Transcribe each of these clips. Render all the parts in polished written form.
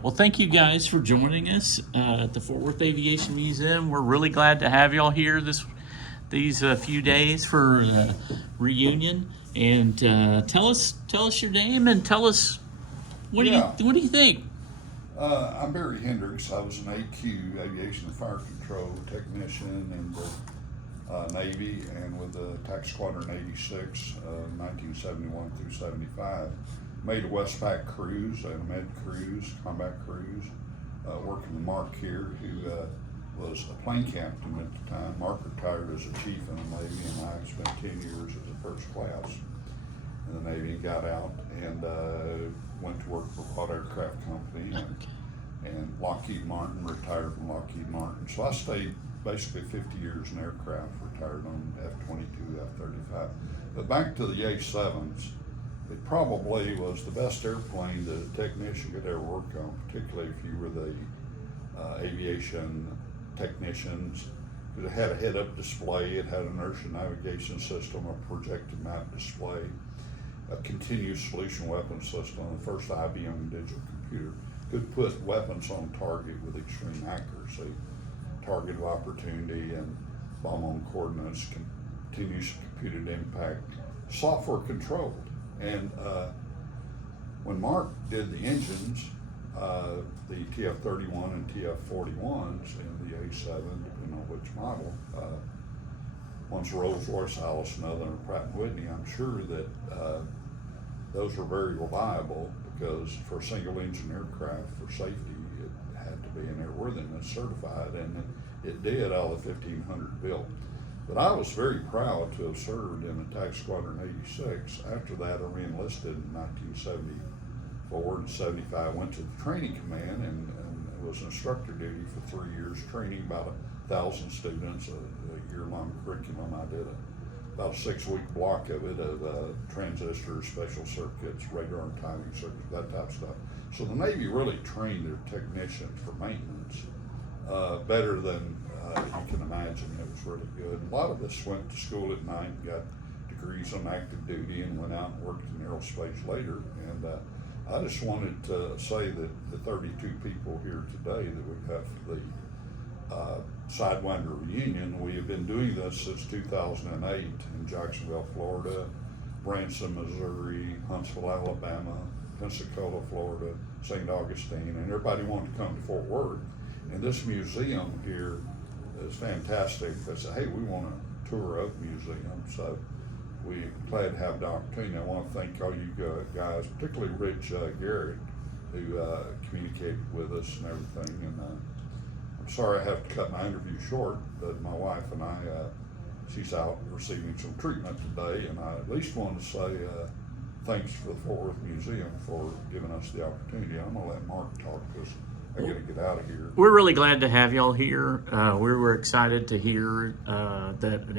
Well, thank you guys for joining us at the Fort Worth Aviation Museum. We're really glad to have y'all here these few days for reunion. And tell us your name and tell us what do you think? I'm Barry Hendrix. I was an AQ, Aviation and Fire Control technician in the Navy and with the Attack Squadron 86, 1971 through 75. Made a Westpac Cruise and a Med Cruise, combat cruise, working with Mark here, who was a plane captain at the time. Mark retired as a chief in the Navy, and I spent 10 years as a first class in the Navy, got out and went to work for a hot aircraft company and Lockheed Martin, retired from Lockheed Martin. So I stayed basically 50 years in aircraft, retired on F-22, F-35. But back to the A-7s, it probably was the best airplane that a technician could ever work on, particularly if you were the aviation technicians. It had a head-up display, it had an inertial navigation system, a projected map display, a continuous solution weapon system, the first IBM digital computer. Could put weapons on target with extreme accuracy, target of opportunity and bomb on coordinates, continuous computed impact, software controlled. And when Mark did the engines, the TF-31 and TF-41s in the A-7, depending on which model, one's Rolls-Royce, Allison, another Pratt & Whitney, I'm sure that those were very reliable because for a single engine aircraft, for safety, it had to be an airworthiness certified, and it did out of the 1,500 built. But I was very proud to have served in Attack Squadron 86. After that, I re-enlisted in 1974 and 75, went to the training command and was instructor duty for 3 years, training about 1,000 students, a year-long curriculum. I did about a 6-week block of it of transistors, special circuits, radar and timing circuits, that type of stuff. So the Navy really trained their technicians for maintenance better than you can imagine. It was really good. A lot of us went to school at night, got degrees on active duty, and went out and worked in aerospace later. And I just wanted to say that the 32 people here today that we have for the Sidewinder reunion, we have been doing this since 2008 in Jacksonville, Florida, Branson, Missouri, Huntsville, Alabama, Pensacola, Florida, St. Augustine, and everybody wanted to come to Fort Worth. And this museum here is fantastic. They said, hey, we want a tour of the museum. So we're glad to have the opportunity. I want to thank all you guys, particularly Rich Garrett, who communicated with us and everything. And I'm sorry I have to cut my interview short, but my wife and I, she's out receiving some treatment today, and I at least want to say thanks for the Fort Worth Museum for giving us the opportunity. I'm gonna let Mark talk because I gotta get out of here. We're really glad to have y'all here. We were excited to hear that an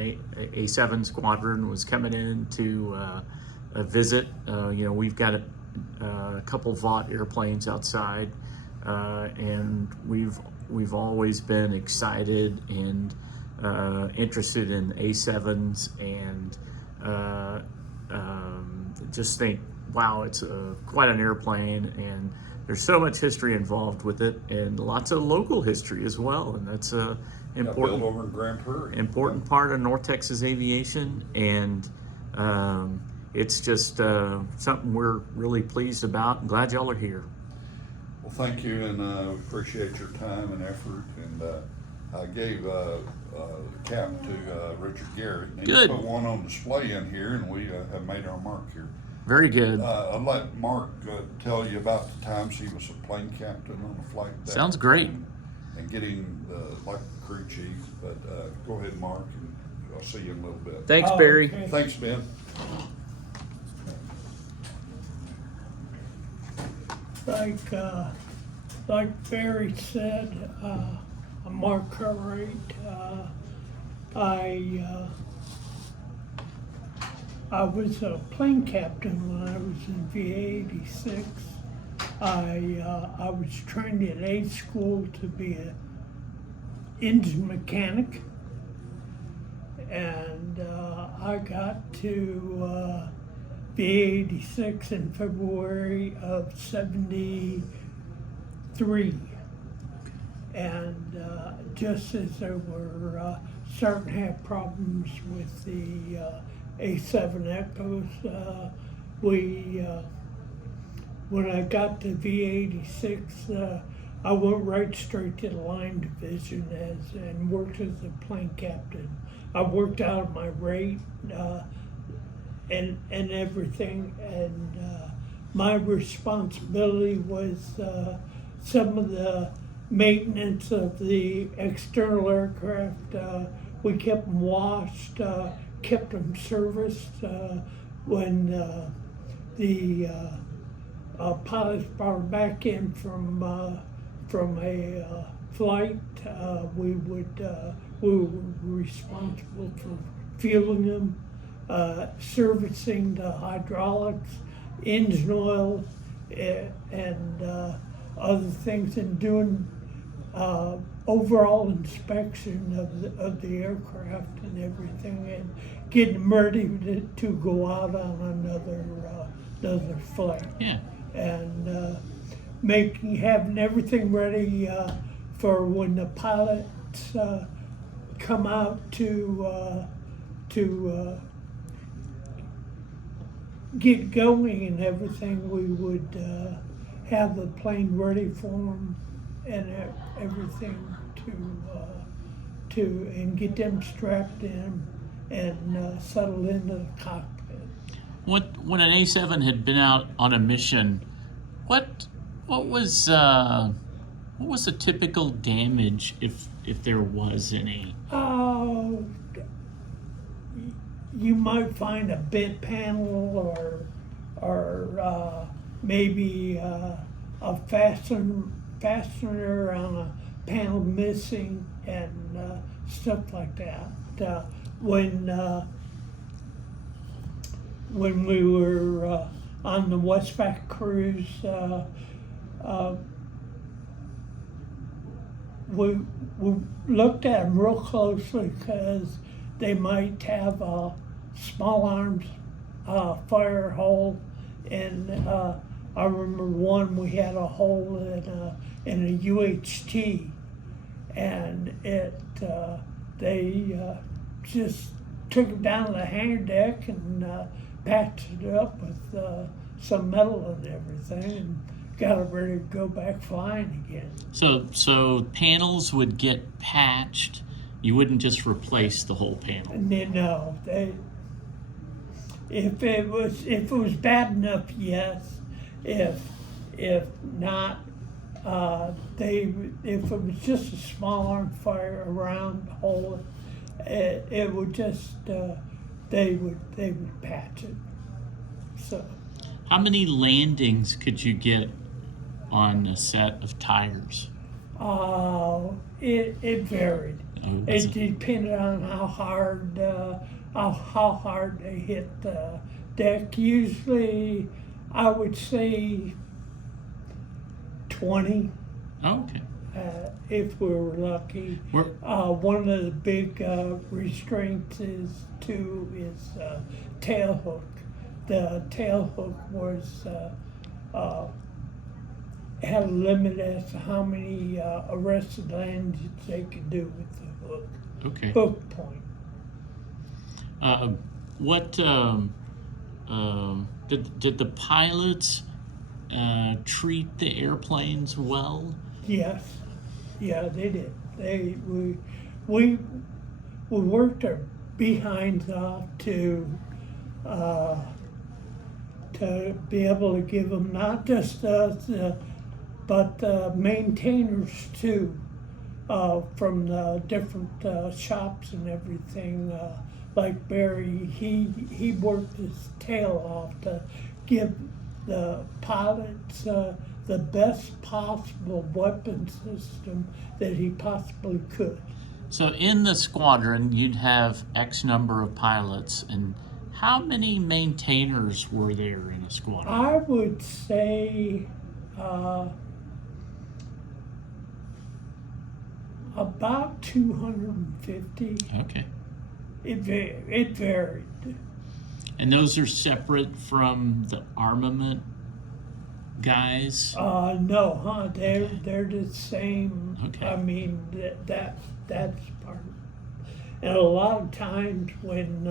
A-7 squadron was coming in to visit. We've got a couple Vought airplanes outside, and we've always been excited and interested in A-7s, and just think, wow, it's quite an airplane, and there's so much history involved with it, and lots of local history as well, and that's a important over in Grand Prairie. Important part of North Texas aviation, and it's just something we're really pleased about. I'm glad y'all are here. Well, thank you, and we appreciate your time and effort. And I gave the cap to Richard Garrett. And Good. He put one on display in here, and we have made our mark here. Very good. I'll let Mark tell you about the times he was a plane captain on a flight deck. Sounds great. And getting like the crew chief. But go ahead, Mark, and I'll see you in a little bit. Thanks, Barry. Okay. Thanks, Ben. Like Barry said, I'm Mark Cartwright. I was a plane captain when I was in VA-86. I was trained at A school to be an engine mechanic, and I got to VA-86 in February of '73. And just as they were starting to have problems with the A7 Echoes, when I got to VA-86, I went right straight to the line division and worked as a plane captain. I worked out of my rate and everything, and my responsibility was some of the maintenance of the external aircraft. We kept them washed, kept them serviced. When the pilots brought back in from a flight, we were responsible for fueling them, servicing the hydraulics, engine oil, and other things, and doing overall inspection of the aircraft and everything, and getting them ready to go out on another flight. Yeah. And having everything ready for when the pilots come out to get going and everything. We would have the plane ready for them and everything and get them strapped in and settled into the cockpit. When an A7 had been out on a mission, what was the typical damage if there was any? You might find a bent panel or maybe a fastener on a panel missing and stuff like that. When we were on the Westpac Cruise, we looked at them real closely because they might have a small arms fire hole, and I remember one we had a hole in a UHT, and they just took it down to the hangar deck and patched it up with some metal and everything, and got it ready to go back flying again. So panels would get patched. You wouldn't just replace the whole panel. No, if it was bad enough, yes. If not, if it was just a small arm fire around the hole, it would just they would patch it. So, how many landings could you get on a set of tires? It varied. Oh, It depended on how hard they hit the deck. Usually, I would say 20. Oh, okay. If we were lucky. One of the big restraints is tail hook. The tail hook was had a limit as to how many arrested landings they could do with the hook. Okay. Hook point. Did the pilots treat the airplanes well? Yes, yeah, they did. We worked our behinds off to be able to give them not just us, but maintainers too, from the different shops and everything. Like Barry, he worked his tail off to give the pilots the best possible weapon system that he possibly could. So in the squadron, you'd have X number of pilots, and how many maintainers were there in a squadron? I would say about 250. Okay. It varied. And those are separate from the armament guys? No, huh? They're the same. Okay. I mean, that's part of it. And a lot of times when,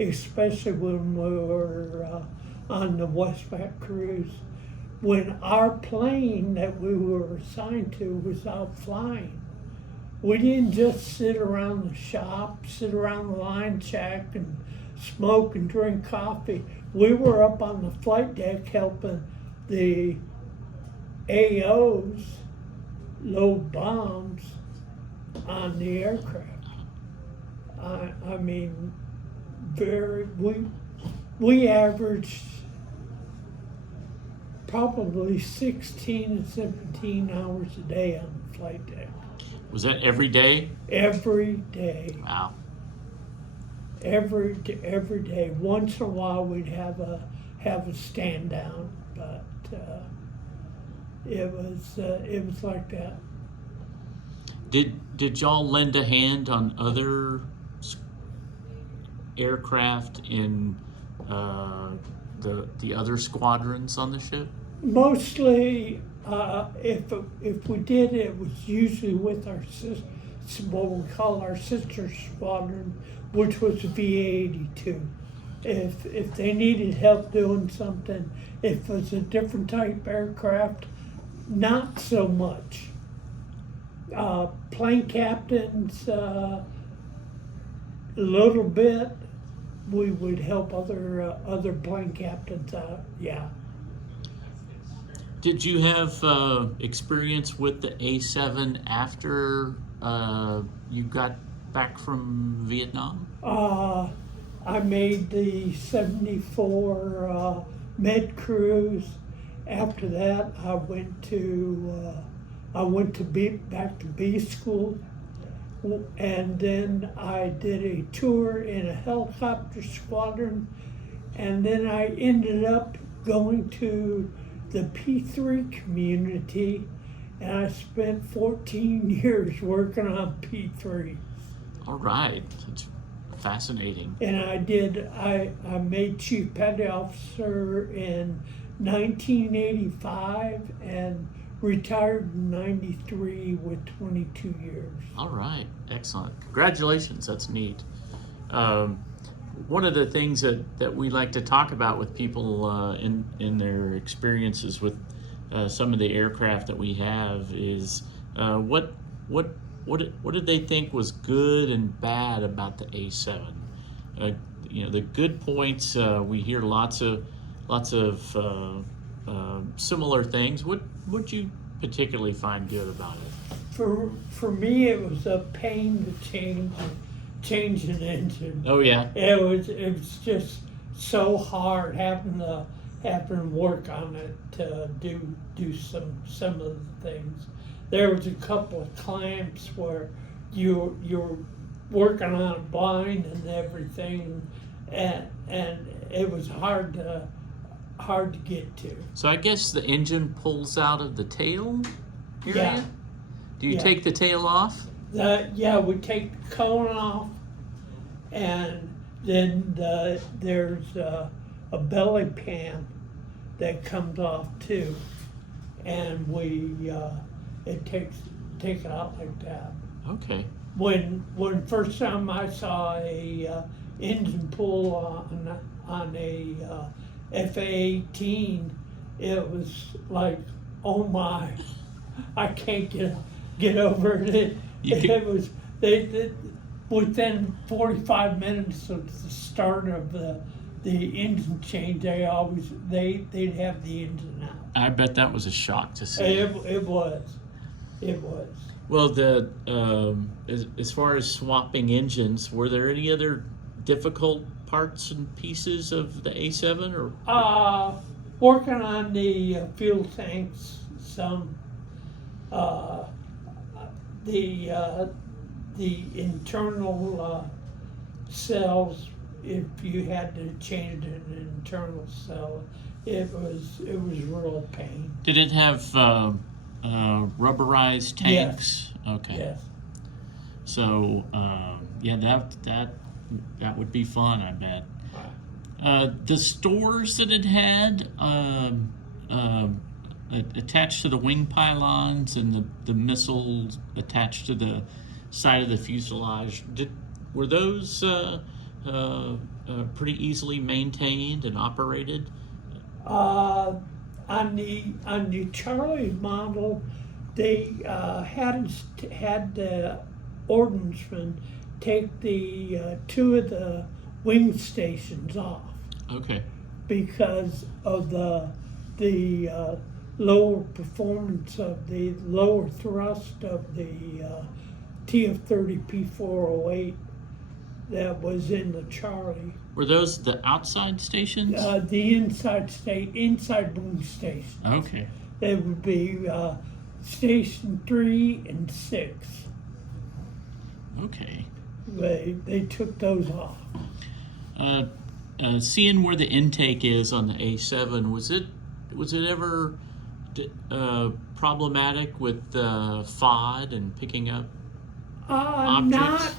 especially when we were on the Westpac Cruise, when our plane that we were assigned to was out flying, we didn't just sit around the shop, sit around the line shack and smoke and drink coffee. We were up on the flight deck helping the AOs load bombs on the aircraft. I mean, we averaged probably 16 to 17 hours a day on the flight deck. Was that every day? Every day. Wow. Every day. Once in a while we'd have a stand down, but it was like that. Did y'all lend a hand on other aircraft in the other squadrons on the ship? Mostly, if we did, it was usually with our what we call our sister squadron, which was the VA-82. If they needed help doing something, if it was a different type aircraft, not so much. Plane captains, a little bit. We would help other plane captains out. Yeah. Did you have experience with the A7 after you got back from Vietnam? I made the 74 med cruise. After that, I went to back to B school, and then I did a tour in a helicopter squadron, and then I ended up going to the P3 community, and I spent 14 years working on P3s. All right, that's fascinating. And I made Chief Petty Officer in 1985 and retired in 93 with 22 years. All right, excellent. Congratulations, that's neat. One of the things that we like to talk about with people in their experiences with some of the aircraft that we have is what did they think was good and bad about the A7? The good points, we hear lots of similar things. What would you particularly find good about it? For me, it was a pain to change an engine. Oh yeah. It was just so hard having to work on it to do some of the things. There was a couple of clamps where you're working on it blind and everything, and it was hard to get to. So I guess the engine pulls out of the tail area? Yeah. Do you Yeah. take the tail off? We take the cone off, and then there's a belly pan that comes off too, and take it out like that. Okay. When first time I saw a engine pull on a FA-18, it was like, oh my, I can't get over it. It was within 45 minutes of the start of the engine change. They'd have the engine out. I bet that was a shock to see. It was. Well, as far as swapping engines, were there any other difficult parts and pieces of the A7 or? Working on the fuel tanks, some the internal cells. If you had to change an internal cell, it was real pain. Did it have rubberized tanks? Yes. Okay. Yes. So yeah, that would be fun, I bet. The stores that it had attached to the wing pylons and the missiles attached to the side of the fuselage, were those pretty easily maintained and operated? On the Charlie model, they had the ordnancemen take the two of the wing stations off Okay. because of the lower performance of the lower thrust of the TF-30 P408 that was in the Charlie. Were those the outside stations? The inside wing station. Okay. They would be station 3 and 6. Okay. They took those off. Seeing where the intake is on the A7, was it ever problematic with FOD and picking up objects? Not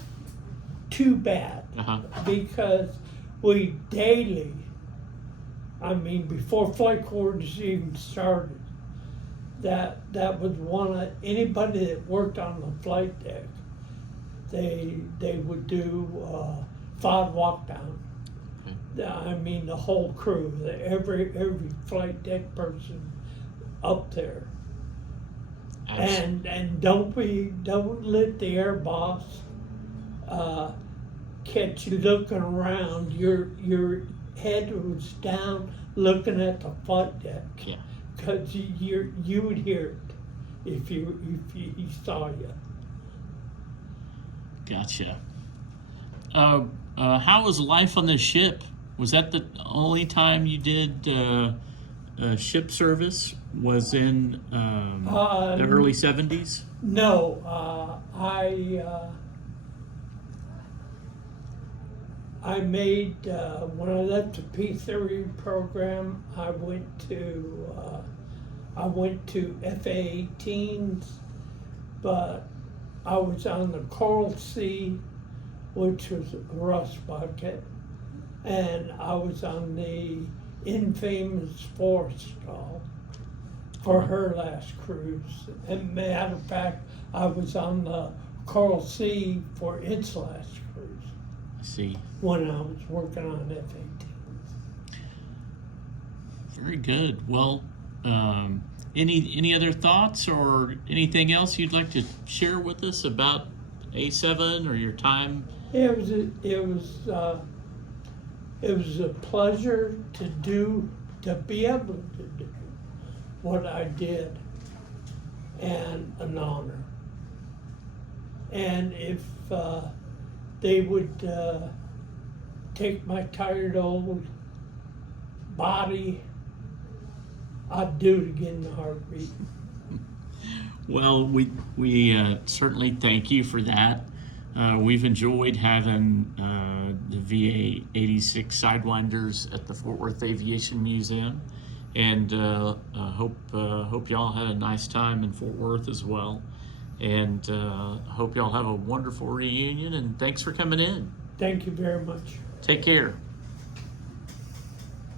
too bad, because we daily, before flight quarters even started, that was one of anybody that worked on the flight deck. They would do FOD walk down. Okay. The whole crew, every flight deck person up there. And don't let the air boss catch you looking around. Your head was down looking at the flight deck. Yeah. Because you would hear it if he saw you. Gotcha. How was life on the ship? Was that the only time you did ship service? Was in the early 70s? No, I made when I left the P3 program, I went to FA-18s, but I was on the Coral Sea, which was a rust bucket, and I was on the infamous Forrestal for her last cruise. And matter of fact, I was on the Coral Sea for its last cruise. I see. When I was working on F-18s. Very good. Well, any other thoughts or anything else you'd like to share with us about A7 or your time? It was a pleasure to be able to do what I did, and an honor. And if they would take my tired old body, I'd do it again in a heartbeat. Well, we certainly thank you for that. We've enjoyed having the VA-86 Sidewinders at the Fort Worth Aviation Museum, and hope y'all had a nice time in Fort Worth as well. And hope y'all have a wonderful reunion, and thanks for coming in. Thank you very much. Take care.